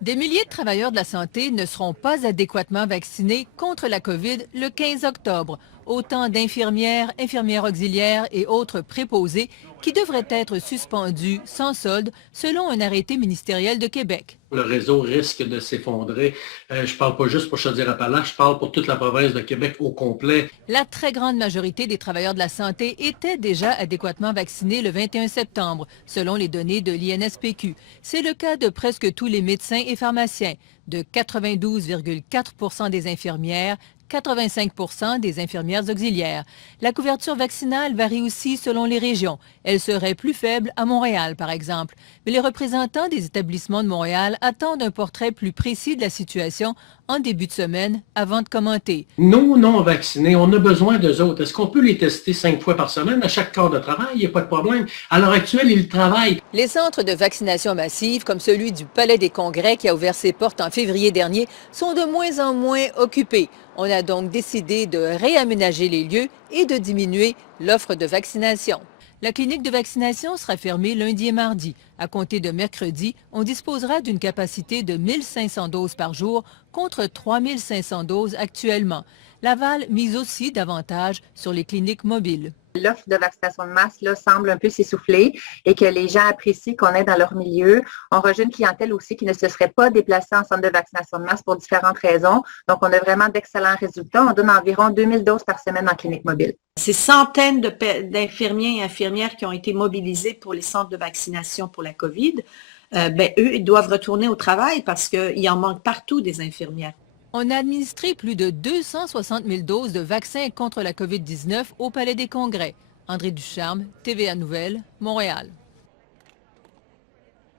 Des milliers de travailleurs de la santé ne seront pas adéquatement vaccinés contre la COVID le 15 octobre. Autant d'infirmières, infirmières auxiliaires et autres préposés qui devraient être suspendus sans solde selon un arrêté ministériel de Québec. Le réseau risque de s'effondrer. Je parle pas juste pour Chaudière-Appalaches, je parle pour toute la province de Québec au complet. La très grande majorité des travailleurs de la santé étaient déjà adéquatement vaccinés le 21 septembre, selon les données de l'INSPQ. C'est le cas de presque tous les médecins et pharmaciens, de 92,4 des infirmières, 85 des infirmières auxiliaires. La couverture vaccinale varie aussi selon les régions. Elle serait plus faible à Montréal, par exemple. Mais les représentants des établissements de Montréal attendent un portrait plus précis de la situation en début de semaine avant de commenter. Nos non-vaccinés, on a besoin d'eux autres. Est-ce qu'on peut les tester 5 fois par semaine à chaque corps de travail? Il n'y a pas de problème. À l'heure actuelle, ils travaillent. Les centres de vaccination massive, comme celui du Palais des Congrès qui a ouvert ses portes en février dernier, sont de moins en moins occupés. On a donc décidé de réaménager les lieux et de diminuer l'offre de vaccination. La clinique de vaccination sera fermée lundi et mardi. À compter de mercredi, on disposera d'une capacité de 1500 doses par jour contre 3500 doses actuellement. Laval mise aussi davantage sur les cliniques mobiles. L'offre de vaccination de masse là, semble un peu s'essouffler et que les gens apprécient qu'on est dans leur milieu. On rejoint une clientèle aussi qui ne se serait pas déplacée en centre de vaccination de masse pour différentes raisons. Donc, on a vraiment d'excellents résultats. On donne environ 2000 doses par semaine en clinique mobile. Ces centaines d'infirmiers et infirmières qui ont été mobilisés pour les centres de vaccination pour la COVID, eux, ils doivent retourner au travail parce qu'il en manque partout des infirmières. On a administré plus de 260 000 doses de vaccins contre la COVID-19 au Palais des Congrès. André Ducharme, TVA Nouvelles, Montréal.